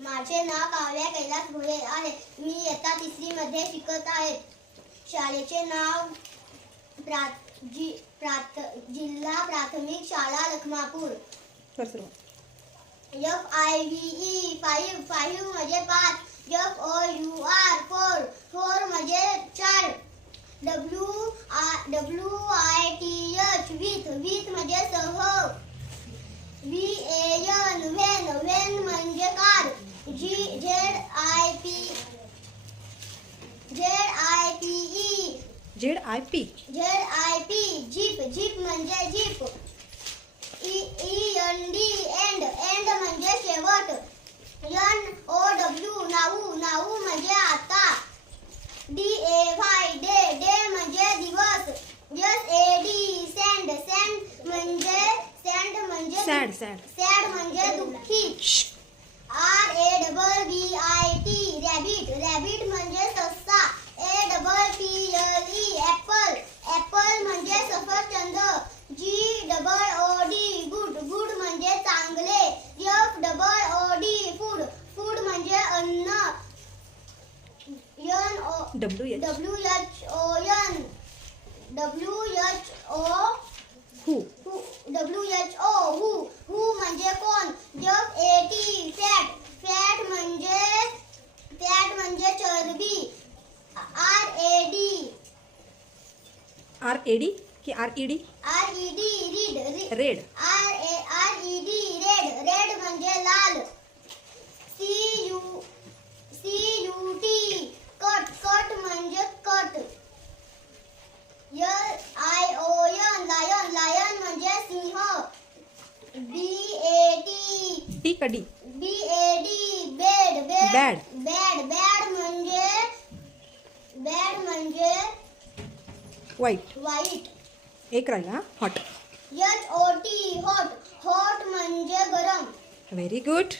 माझे नाव काव्या कैलास भोये आहे. मी इयत्ता 3री मध्ये शिकत आहे. शाळेचे नाव जिल्हा प्राथमिक शाळा लखमापूर. FIVE 5 म्हणजे 5. FOUR 4 म्हणजे 4. WITH विथ म्हणजे सह. व्हॅन म्हणजे कार. ZIPE जीप म्हणजे जीप. एंड म्हणजे शेवट. NOW नाऊ म्हणजे आता. DAY डे म्हणजे दिवस. SAD सॅड म्हणजे दुःखी. रॅबिट म्हणजे ससा. ऍपल म्हणजे सफरचंद. गुड म्हणजे चांगले. फूड म्हणजे अन्न. WHO म्हणजे कोण. फॅट म्हणजे चरबी. RAD की RED? रेड. रेड म्हणजे लाल. CUT म्हणजे कट. लायन म्हणजे सिंह. BAD बॅड म्हणजे वाईट. एक राहिला हॉट. HOT हॉट म्हणजे गरम. Very good.